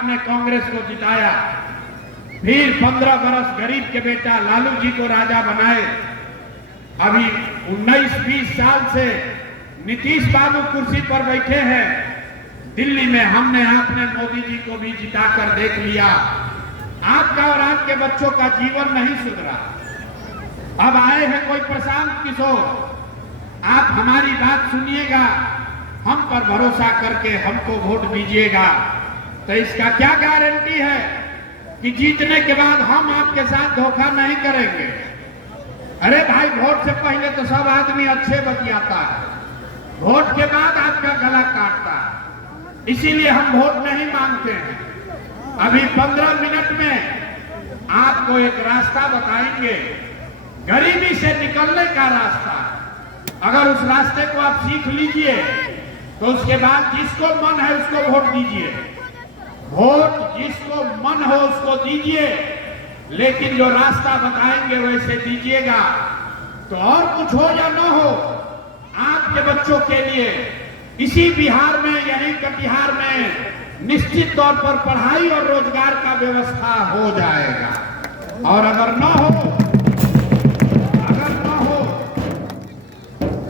आपने कांग्रेस को जिताया, फिर 15 बरस गरीब के बेटा लालू जी को राजा बनाए, अभी 19-20 साल से नीतीश बाबू कुर्सी पर बैठे हैं। दिल्ली में हमने आपने मोदी जी को भी जिताकर देख लिया। आपका और आपके बच्चों का जीवन नहीं सुधरा। अब आए हैं कोई प्रशांत किशोर, आप हमारी बात सुनिएगा, हम पर भरोसा करके हमको वोट दीजिएगा। तो इसका क्या गारंटी है कि जीतने के बाद हम आपके साथ धोखा नहीं करेंगे? अरे भाई, वोट से पहले तो सब आदमी अच्छे बतियाता है, वोट के बाद आपका गला काटता है। इसीलिए हम वोट नहीं मांगते हैं। अभी 15 मिनट में आपको एक रास्ता बताएंगे, गरीबी से निकलने का रास्ता। अगर उस रास्ते को आप सीख लीजिए तो उसके बाद जिसको मन है उसको वोट दीजिए। वोट जिसको मन हो उसको दीजिए, लेकिन जो रास्ता बताएंगे वैसे दीजिएगा। तो और कुछ हो या न हो, आपके बच्चों के लिए इसी बिहार में, यहीं कटिहार में निश्चित तौर पर पढ़ाई और रोजगार का व्यवस्था हो जाएगा। और अगर न हो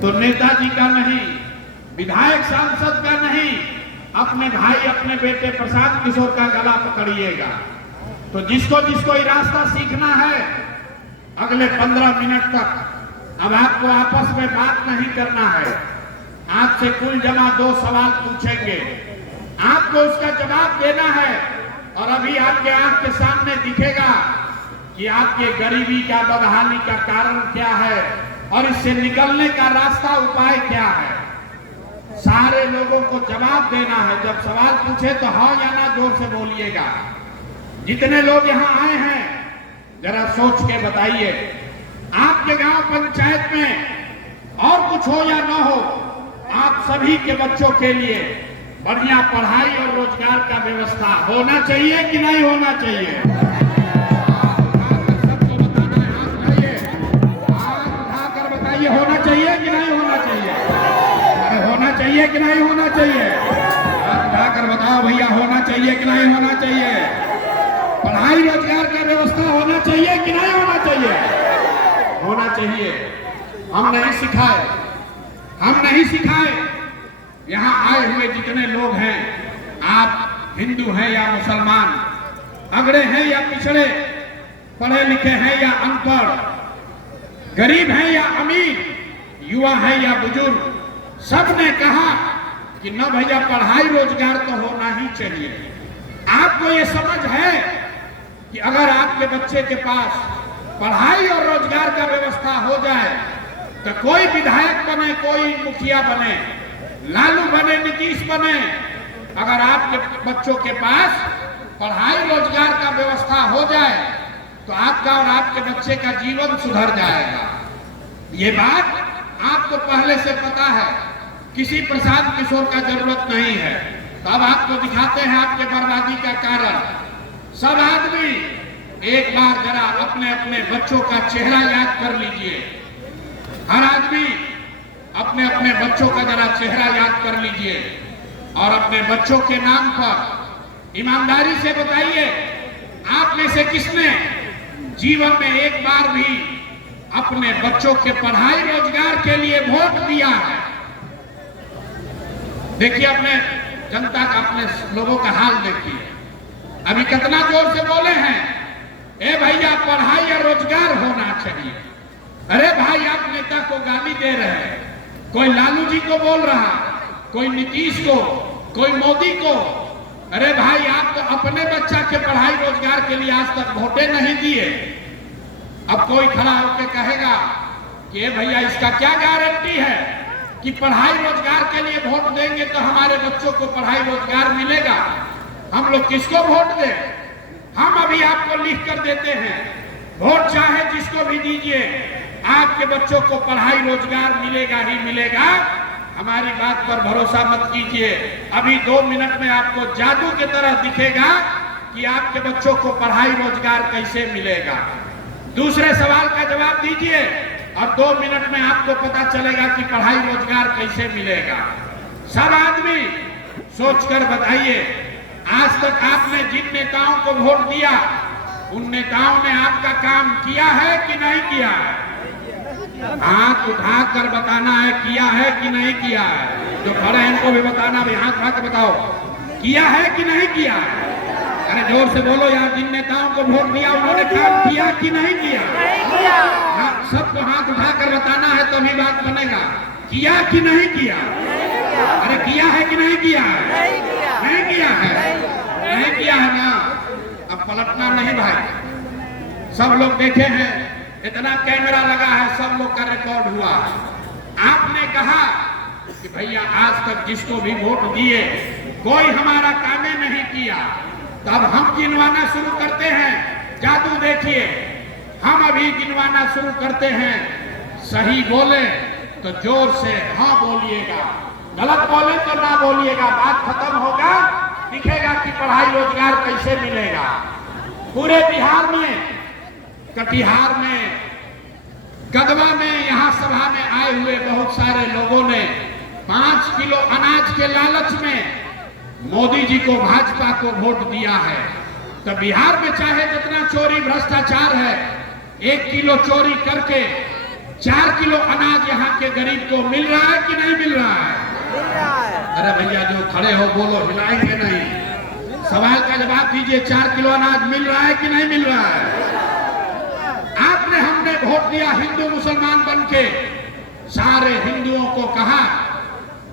तो नेताजी का नहीं, विधायक सांसद का नहीं, अपने भाई अपने बेटे प्रशांत किशोर का गला पकड़िएगा। तो जिसको जिसको ये रास्ता सीखना है, अगले 15 मिनट तक अब आपको आपस में बात नहीं करना है। आपसे कुल जमा 2 सवाल पूछेंगे, आपको उसका जवाब देना है। और अभी आपके आंख के सामने दिखेगा कि आपके गरीबी का, बदहाली का कारण क्या है और इससे निकलने का रास्ता, उपाय क्या है। सारे लोगों को जवाब देना है। जब सवाल पूछे तो हाँ या ना जोर से बोलिएगा। जितने लोग यहाँ आए हैं जरा सोच के बताइए, आपके गांव पंचायत में और कुछ हो या ना हो, आप सभी के बच्चों के लिए बढ़िया पढ़ाई और रोजगार का व्यवस्था होना चाहिए कि नहीं होना चाहिए? सबको बताना है, हाथ उठाइए, हाथ उठाकर बताइए, होना चाहिए कि नहीं होना चाहिए? अरे होना चाहिए कि नहीं होना चाहिए? हाथ उठाकर बताओ भैया, होना चाहिए कि नहीं होना चाहिए? पढ़ाई रोजगार का व्यवस्था होना चाहिए कि नहीं होना चाहिए? होना चाहिए। हम नहीं सिखाए, हम नहीं सिखाए। यहाँ आए हुए जितने लोग हैं, आप हिंदू हैं या मुसलमान, अगड़े हैं या पिछड़े, पढ़े लिखे हैं या अनपढ़, गरीब हैं या अमीर, युवा हैं या बुजुर्ग, सबने कहा कि न भैया पढ़ाई रोजगार तो होना ही चाहिए। आपको ये समझ है कि अगर आपके बच्चे के पास पढ़ाई और रोजगार का व्यवस्था हो जाए तो कोई विधायक बने, कोई मुखिया बने, लालू बने, नीतीश बने, अगर आपके बच्चों के पास पढ़ाई रोजगार का व्यवस्था हो जाए तो आपका और आपके बच्चे का जीवन सुधर जाएगा। ये बात आपको पहले से पता है, किसी प्रशांत किशोर का जरूरत नहीं है। तो अब आपको दिखाते हैं आपके बर्बादी का कारण। सब आदमी एक बार जरा अपने अपने बच्चों का चेहरा याद कर लीजिए। हर आदमी अपने अपने बच्चों का जरा चेहरा याद कर लीजिए और अपने बच्चों के नाम पर ईमानदारी से बताइए, आप में से किसने जीवन में एक बार भी अपने बच्चों के पढ़ाई रोजगार के लिए वोट दिया है? देखिए अपने जनता का, अपने लोगों का हाल देखिए। अभी कितना जोर से बोले हैं, ए भैया पढ़ाई और रोजगार होना चाहिए। अरे भाई, आप नेता को गाली दे रहे हैं, कोई लालू जी को बोल रहा, कोई नीतीश को, कोई मोदी को। अरे भाई, आप तो अपने बच्चा के पढ़ाई रोजगार के लिए आज तक वोटे नहीं दिए। अब कोई खड़ा होकर कहेगा कि भैया इसका क्या गारंटी है कि पढ़ाई रोजगार के लिए वोट देंगे तो हमारे बच्चों को पढ़ाई रोजगार मिलेगा? हम लोग किसको वोट दें? हम अभी आपको लिख कर देते हैं, वोट चाहे जिसको भी दीजिए, आपके बच्चों को पढ़ाई रोजगार मिलेगा ही मिलेगा। हमारी बात पर भरोसा मत कीजिए। अभी 2 मिनट में आपको जादू की तरह दिखेगा कि आपके बच्चों को पढ़ाई रोजगार कैसे मिलेगा। दूसरे सवाल का जवाब दीजिए और 2 मिनट में आपको पता चलेगा कि पढ़ाई रोजगार कैसे मिलेगा। सब आदमी सोचकर बताइए, आज तक आपने जिन नेताओं को वोट दिया उन नेताओं ने आपका काम किया है कि नहीं किया है? हाथ उठाकर बताना है किया है कि नहीं किया है। जो खड़े हैं इनको भी बताना, भी हाथ उठा के बताओ किया है कि नहीं किया है। अरे जोर से बोलो यार, जिन नेताओं को वोट दिया उन्होंने काम किया कि नहीं किया? हाँ, सबको हाथ उठाकर बताना है तभी बात बनेगा। किया कि नहीं किया? अरे किया है कि नहीं किया है? नहीं किया है, नहीं किया है ना। अब पलटना नहीं भाई, सब लोग देखे हैं, इतना कैमरा लगा है, सब लोग का रिकॉर्ड हुआ। आपने कहा कि भैया आज तक जिसको भी वोट दिए कोई हमारा कामे नहीं किया, तब हम गिनवाना शुरू करते हैं। जादू देखिए, हम अभी गिनवाना शुरू करते हैं। सही बोले तो जोर से हाँ बोलिएगा, गलत बोले तो ना बोलिएगा। बात खत्म होगा, दिखेगा कि पढ़ाई रोजगार कैसे मिलेगा। पूरे बिहार में, कटिहार में, गदवा में, यहाँ सभा में आए हुए बहुत सारे लोगों ने 5 किलो अनाज के लालच में मोदी जी को, भाजपा को वोट दिया है। तो बिहार में चाहे जितना चोरी भ्रष्टाचार है, 1 किलो चोरी करके 4 किलो अनाज यहाँ के गरीब को मिल रहा है कि नहीं मिल रहा है? अरे भैया जो खड़े हो बोलो, हिलाएंगे नहीं। सवाल का जवाब दीजिए, 4 किलो अनाज मिल रहा है कि नहीं मिल रहा है? आपने, हमने वोट दिया हिंदू मुसलमान बनके, सारे हिंदुओं को कहा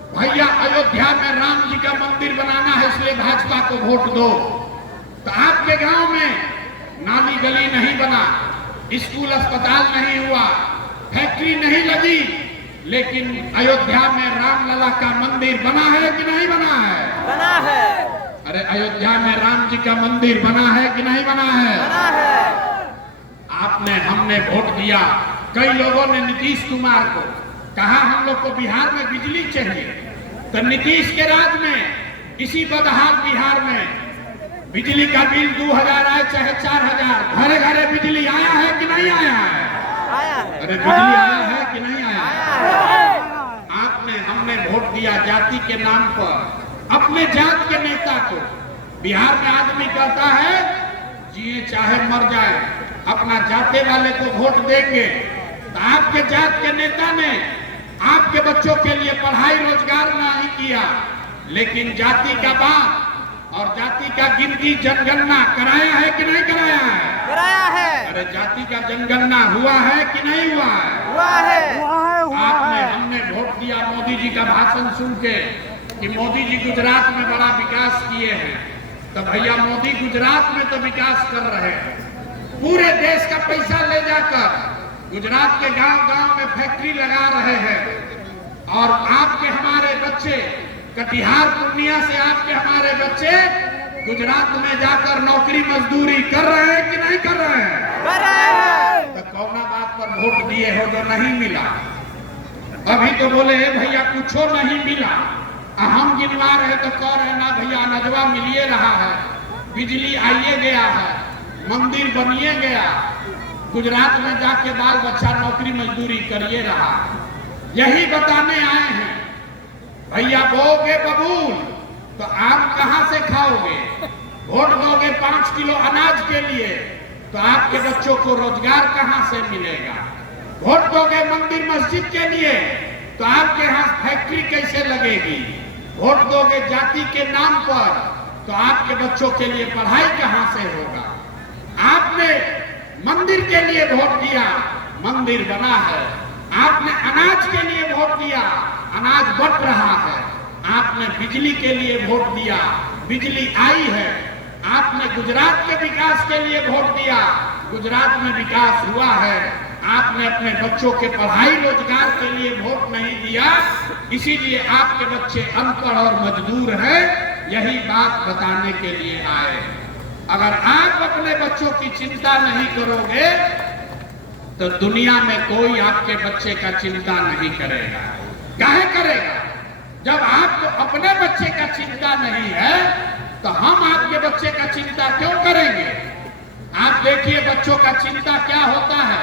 भैया अयोध्या में राम जी का मंदिर बनाना है, इसलिए भाजपा को वोट दो। तो आपके गांव में नाली गली नहीं बना, स्कूल अस्पताल नहीं हुआ, फैक्ट्री नहीं लगी, लेकिन अयोध्या में रामलला का मंदिर बना है कि नहीं बना है? बना है। अरे अयोध्या में राम जी का मंदिर बना है कि नहीं बना है? बना है। आपने, हमने वोट दिया। कई लोगों ने नीतीश कुमार को कहा हम लोग को बिहार में बिजली चाहिए, तो नीतीश के राज में इसी बदहाल बिहार में बिजली का बिल 2000 आए चाहे 4000, घरे घरे बिजली आया है कि नहीं आया है? आया है। अरे बिजली आया है कि नहीं आया है? आपने, हमने वोट दिया जाति के नाम पर, अपने जात के नेता को। बिहार में आदमी कहता है जिए चाहे मर जाए, अपना जाते वाले को वोट देंगे। तो आपके जात के नेता ने आपके बच्चों के लिए पढ़ाई रोजगार नहीं किया, लेकिन जाति का बात और जाति का गिनती जनगणना कराया है कि नहीं कराया है? कराया है। अरे जाति का जनगणना हुआ है कि नहीं हुआ है? हुआ है। आपने, हमने वोट दिया मोदी जी का भाषण सुन के कि मोदी जी गुजरात में बड़ा विकास किए हैं। तो भैया मोदी गुजरात में तो विकास कर रहे हैं, पूरे देश का पैसा ले जाकर गुजरात के गांव-गांव में फैक्ट्री लगा रहे हैं। और आपके हमारे बच्चे, कटिहार पूर्णिया से आपके हमारे बच्चे गुजरात में जाकर नौकरी मजदूरी कर रहे हैं कि नहीं कर रहे हैं? कर रहे हैं। तो कौन बात पर वोट दिए हो जो नहीं मिला? अभी तो बोले भैया कुछ नहीं मिला, हम गिनवा रहे तो कह रहे ना भैया अनजवा मिलिए रहा है, बिजली आइए गया है, मंदिर बनिए गया, गुजरात में जाके बाल बच्चा नौकरी मजदूरी करिए रहा। यही बताने आए हैं। भैया बोगे बबूल तो आप कहां से खाओगे? वोट दोगे 5 किलो अनाज के लिए तो आपके बच्चों को रोजगार कहां से मिलेगा? वोट दोगे मंदिर मस्जिद के लिए तो आपके यहाँ फैक्ट्री कैसे लगेगी? वोट दोगे जाति के नाम पर तो आपके बच्चों के लिए पढ़ाई कहां से होगा? आपने मंदिर के लिए वोट दिया, मंदिर बना है। आपने अनाज के लिए वोट दिया, अनाज बट रहा है। आपने बिजली के लिए वोट दिया, बिजली आई है। आपने गुजरात के विकास के लिए वोट दिया, गुजरात में विकास हुआ है। आपने अपने बच्चों के पढ़ाई रोजगार के लिए वोट नहीं दिया, इसीलिए आपके बच्चे अनपढ़ और मजदूर हैं। यही बात बताने के लिए आए। अगर आप अपने बच्चों की चिंता नहीं करोगे तो दुनिया में कोई आपके बच्चे का चिंता नहीं करेगा। काहे करेगा? जब आपको अपने बच्चे का चिंता नहीं है तो हम आपके बच्चे का चिंता क्यों करेंगे? आप देखिए बच्चों का चिंता क्या होता है।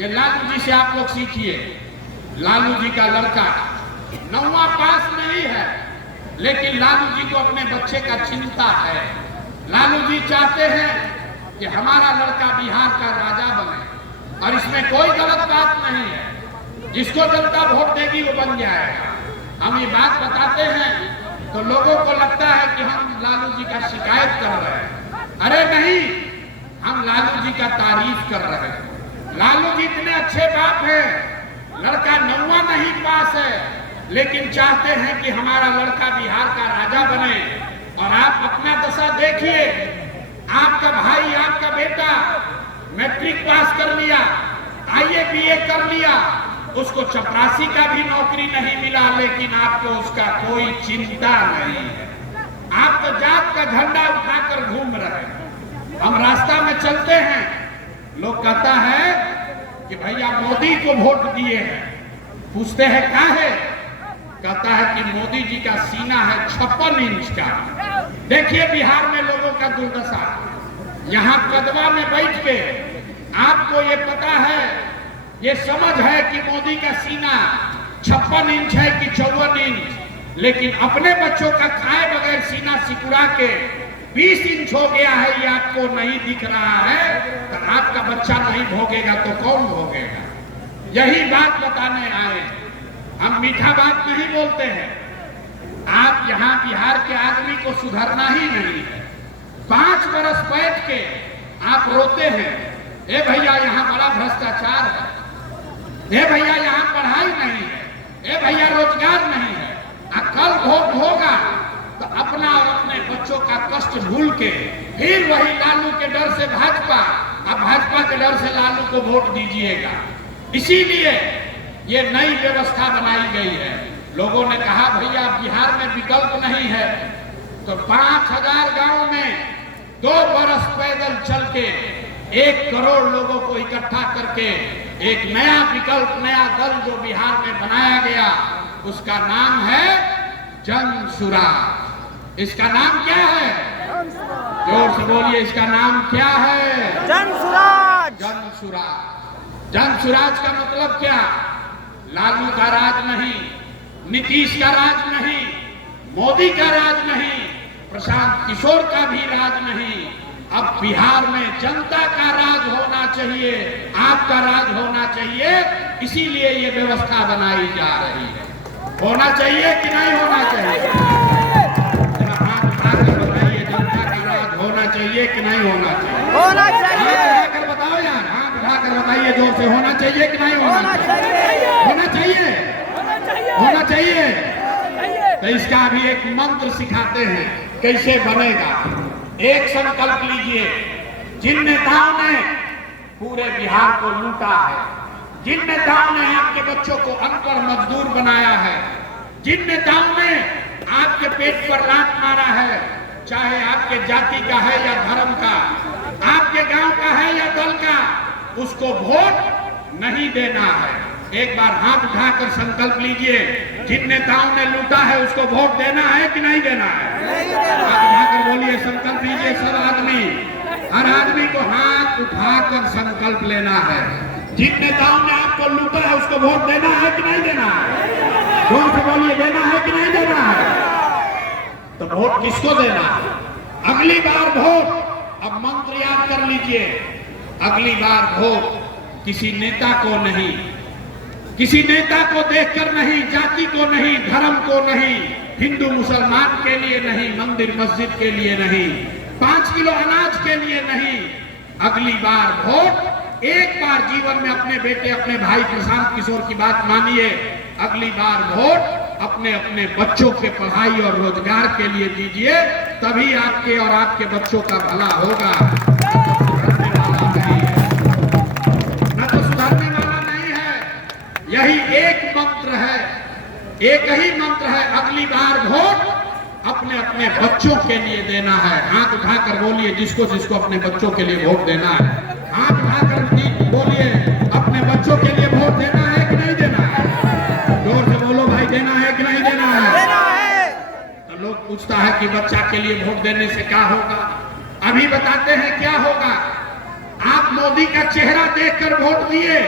ये लालू जी से आप लोग सीखिए। लालू जी का लड़का 9वां पास नहीं है, लेकिन लालू जी को अपने बच्चे का चिंता है। लालू जी चाहते हैं कि हमारा लड़का बिहार का राजा बने, और इसमें कोई गलत बात नहीं है। जिसको जनता वोट देगी वो बन जाएगा। हम ये बात बताते हैं तो लोगों को लगता है कि हम लालू जी का शिकायत कर रहे हैं। अरे नहीं, हम लालू जी का तारीफ कर रहे हैं। लालू जी इतने अच्छे बाप हैं, लड़का 9वां नहीं पास है, लेकिन चाहते हैं कि हमारा लड़का बिहार का राजा बने। और आप अपना दशा देखिए, आपका भाई, आपका बेटा मैट्रिक पास कर लिया, IABA कर लिया, उसको चपरासी का भी नौकरी नहीं मिला, लेकिन आपको उसका कोई चिंता नहीं है। आप तो जात का झंडा उठाकर घूम रहे हैं। हम रास्ता में चलते हैं, लोग कहता है कि भैया मोदी को वोट दिए हैं। पूछते हैं क्या है? कहता है कि मोदी जी का सीना है 56 इंच का। देखिए बिहार में लोगों का दुर्दशा। यहाँ कदवा में बैठ के आपको ये पता है, ये समझ है कि मोदी का सीना 56 इंच है कि 54 इंच, लेकिन अपने बच्चों का खाए बगैर सीना सिकुड़ा के 20 इंच हो गया है, ये आपको नहीं दिख रहा है। तो आपका बच्चा नहीं भोगेगा तो कौन भोगेगा? यही बात बताने आए। हम मीठा बात नहीं बोलते हैं। आप यहाँ बिहार के आदमी को सुधरना ही नहीं है। 5 बरस बैठ के आप रोते हैं, ए भैया यहाँ बड़ा भ्रष्टाचार है, ए भैया यहाँ पढ़ाई नहीं है, ए भैया रोजगार नहीं है। कल वोट होगा तो अपना और अपने बच्चों का कष्ट भूल के फिर वही लालू के डर से भाजपा, अब भाजपा के डर से लालू को वोट दीजिएगा। इसीलिए ये नई व्यवस्था बनाई गई है। लोगों ने कहा भैया बिहार में विकल्प नहीं है, तो 5000 गांव में 2 बरस पैदल चल के 1 करोड़ लोगों को इकट्ठा करके एक नया विकल्प, नया दल जो बिहार में बनाया गया, उसका नाम है जन सुराज। इसका नाम क्या है? जोर से बोलिए, इसका नाम क्या है? जन सुराज। जन सुराज। जन सुराज का मतलब क्या? लालू का राज नहीं, नीतीश का राज नहीं, मोदी का राज नहीं, प्रशांत किशोर का भी राज नहीं। अब बिहार में जनता का राज होना चाहिए, आपका राज होना चाहिए। इसीलिए ये व्यवस्था बनाई जा रही है। होना चाहिए कि नहीं होना चाहिए? हाथ उठाकर बताइए, जनता का राज होना चाहिए कि नहीं होना चाहिए? होना चाहिए। हाथ उठाकर बताओ यार, हाथ उठाकर बताइए जोर से, होना चाहिए कि नहीं होना चाहिए? होना चाहिए, होना चाहिए। तो इसका भी एक मंत्र सिखाते हैं, कैसे बनेगा। एक संकल्प लीजिए, जिन नेताओं ने पूरे बिहार को लूटा है, जिन नेताओं ने आपके बच्चों को अनपढ़ मजदूर बनाया है, जिन नेताओं ने आपके पेट पर लात मारा है, चाहे आपके जाति का है या धर्म का, आपके गांव का है या दल का, उसको वोट नहीं देना है। एक बार हाथ उठाकर संकल्प लीजिए, जिन नेताओं ने लूटा है उसको वोट देना है कि नहीं देना है? हाथ उठाकर बोलिए, संकल्प लीजिए सब आदमी, हर आदमी को हाथ उठाकर संकल्प लेना है। जिन नेताओं ने आपको लूटा है उसको वोट देना है कि नहीं देना है? जोर से बोलिए, देना है कि नहीं देना है? तो वोट किसको देना है? अगली बार वोट, अब मंत्र याद कर लीजिए, अगली बार वोट किसी नेता को नहीं, किसी नेता को देखकर नहीं, जाति को नहीं, धर्म को नहीं, हिंदू मुसलमान के लिए नहीं, मंदिर मस्जिद के लिए नहीं, 5 किलो अनाज के लिए नहीं। अगली बार वोट, एक बार जीवन में अपने बेटे, अपने भाई प्रशांत किशोर की बात मानिए, अगली बार वोट अपने अपने बच्चों के पढ़ाई और रोजगार के लिए दीजिए, तभी आपके और आपके बच्चों का भला होगा। यही एक मंत्र है, एक ही मंत्र है, अगली बार वोट अपने अपने बच्चों के लिए देना है। हाथ उठाकर बोलिए, जिसको जिसको अपने बच्चों के लिए वोट देना है, हाथ उठाकर बोलिए, अपने बच्चों के लिए वोट देना है कि नहीं देना है? जोर से बोलो भाई, देना है कि नहीं देना है? देना है। तो लोग पूछता है कि बच्चा के लिए वोट देने से क्या होगा? अभी बताते हैं क्या होगा। आप मोदी का चेहरा देखकर वोट दिए,